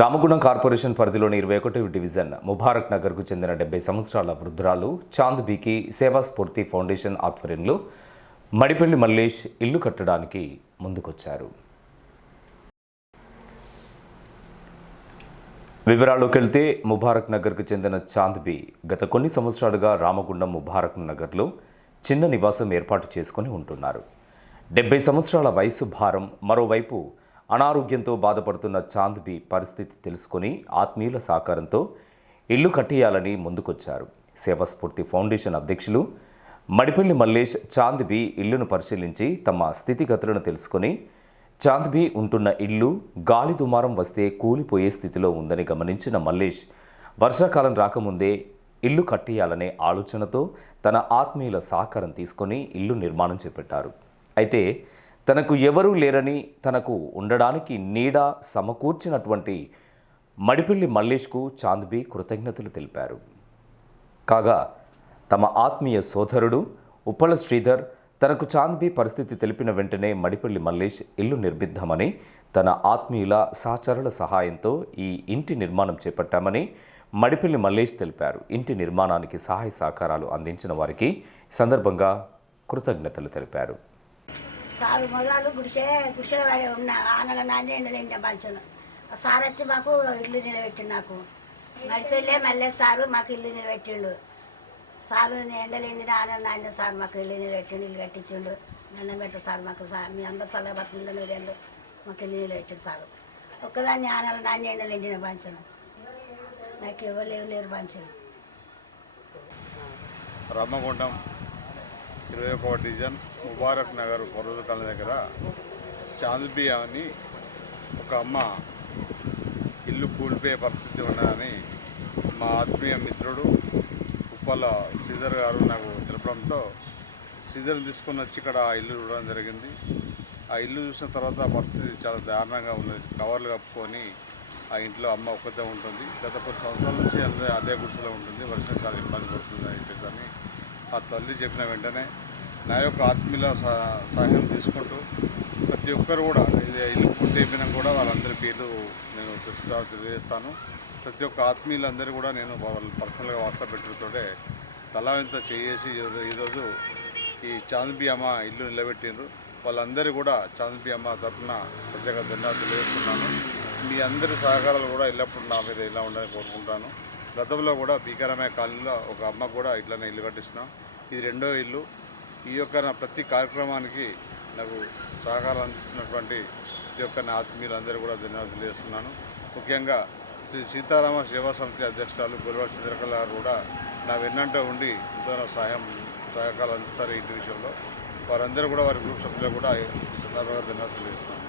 Ramagundam corporation పరిధిలోని ఇరవై ఒకటి డివిజన్ ముబారక్ నగర్కు చెందిన డెబ్బై సంవత్సరాల వృద్ధురాలు చాంద్ బీకి సేవా స్ఫూర్తి ఫౌండేషన్ ఆధ్వర్యంలో మడిపల్లి మల్లేష్ ఇల్లు కట్టడానికి ముందుకొచ్చారు. వివరాల్లోకి వెళ్తే ముబారక్ నగర్కు చెందిన చాంద్బీ గత కొన్ని సంవత్సరాలుగా రామగుండం ముబారక్ నగర్లో చిన్న నివాసం ఏర్పాటు చేసుకొని ఉంటున్నారు. డెబ్బై సంవత్సరాల వయసు భారం మరోవైపు అనారోగ్యంతో బాధపడుతున్న చాంద్బీ పరిస్థితి తెలుసుకొని ఆత్మీయుల సహకారంతో ఇల్లు కట్టేయాలని ముందుకొచ్చారు. సేవాస్ఫూర్తి ఫౌండేషన్ అధ్యక్షులు మడిపల్లి మల్లేష్ చాంద్బీ ఇల్లును పరిశీలించి తమ స్థితిగతులను తెలుసుకొని చాంద్బీ ఉంటున్న ఇల్లు గాలి దుమారం వస్తే కూలిపోయే స్థితిలో ఉందని గమనించిన మల్లేష్ వర్షాకాలం రాకముందే ఇల్లు కట్టేయాలనే ఆలోచనతో తన ఆత్మీయుల సహకారం తీసుకొని ఇల్లు నిర్మాణం చేపట్టారు. అయితే తనకు ఎవరూ లేరని తనకు ఉండడానికి నీడ సమకూర్చినటువంటి మడిపిల్లి మల్లేష్కు చాంద్బీ కృతజ్ఞతలు తెలిపారు. కాగా తమ ఆత్మీయ సోదరుడు ఉప్పల శ్రీధర్ తనకు చాంద్బీ పరిస్థితి తెలిపిన వెంటనే మడిపల్లి మల్లేష్ ఇల్లు నిర్మిద్దామని తన ఆత్మీయుల సహచరుల సహాయంతో ఈ ఇంటి నిర్మాణం చేపట్టామని మడిపల్లి మల్లేష్ తెలిపారు. ఇంటి నిర్మాణానికి సహాయ సహకారాలు అందించిన వారికి సందర్భంగా కృతజ్ఞతలు తెలిపారు. సారు మొదలు గుడిసే గుడిసెల వాడే ఉన్నా ఆనల నాన్న ఎండలేండి పంచను. సార్ వచ్చి మాకు ఇల్లు నిలబెట్టిండు నాకు. నడిపెళ్ళే మళ్ళీ సారు మాకు ఇల్లు నిలబెట్టిండు. సారు ఎండలేండి ఆనల నాన్న సార్ మాకు ఇల్లు నిలబెట్టిండు ఇల్లు కట్టించిండు. దండం పెట్టు సార్ మాకు సార్. మీ అందరు సలహా పడుతుందో లేదు మాకు ఇల్లు నిలబెట్టిండు సారు. ఒక్కదాన్ని ఆనల నాన్న ఎండలేండిన పంచను. నాకు ఇవ్వలేవు లేవు లేరు పంచను. రామగుండం ఇరవై ఒక డివిజన్ ముబారక్ నగర్ పొరదు కాలనీ దగ్గర చాంద్బీ అని ఒక అమ్మ ఇల్లు కూలిపోయే పరిస్థితి ఉన్నదని మా ఆత్మీయ మిత్రుడు ఉప్పల శ్రీధర్ గారు నాకు తెలపడంతో శ్రీధర్ తీసుకొని వచ్చి ఇక్కడ ఆ ఇల్లు చూడడం జరిగింది. ఆ ఇల్లు చూసిన తర్వాత పరిస్థితి చాలా దారుణంగా ఉన్నది కవర్లు కప్పుకొని ఆ ఇంట్లో అమ్మ ఒక్కతే ఉంటుంది. గత కొన్ని సంవత్సరాల నుంచి అదే అదే గుడిసెలో ఉంటుంది. వర్షాకాలం ఇబ్బంది పడుతుంది అని ఆ తల్లి చెప్పిన వెంటనే నా యొక్క ఆత్మీయుల సహ- సహాయం తీసుకుంటూ ప్రతి ఒక్కరు కూడా ఇది ఇల్లు పూర్తి అయిపోయినా కూడా వాళ్ళందరి పేర్లు నేను తెలియజేస్తాను. ప్రతి ఒక్క ఆత్మీయులందరూ కూడా నేను వాళ్ళ పర్సనల్గా వాట్సాప్ పెట్టుతోటే తలా ఇంత చేసి ఈరోజు- ఈ చాంద్బీ అమ్మ ఇల్లు నిలబెట్టిండ్రు. వాళ్ళందరూ కూడా చాంద్బీ అమ్మ తరఫున ప్రత్యేక ధన్యవాదాలు తెలియజేస్తున్నాను. మీ అందరి సహకారాలు కూడా ఎల్లప్పుడూ నా మీద ఇలా ఉండాలని కోరుకుంటాను. గతంలో కూడా భీకరమైన కాలనీలో ఒక అమ్మ కూడా ఇట్లనే ఇల్లు కట్టిస్తున్నాం. ఇది రెండో ఇల్లు. ఈ యొక్క నా ప్రతి కార్యక్రమానికి నాకు సహకారం అందిస్తున్నటువంటి ప్రతి ఒక్క నా ఆత్మీయులందరూ కూడా ధన్యవాదాలు తెలియజేస్తున్నాను. ముఖ్యంగా శ్రీ సీతారామ సేవా సమితి అధ్యక్షురాలు గురువార చంద్రకళ గారు కూడా నా వెన్నంటే ఉండి ఎంతో సహాయం సహకారాలు అందిస్తారు ఈ ఇంటి విషయంలో. వారందరూ కూడా వారి గ్రూప్ సభ్యులు కూడా సందర్భంగా ధన్యవాదాలు తెలియజేస్తున్నాను.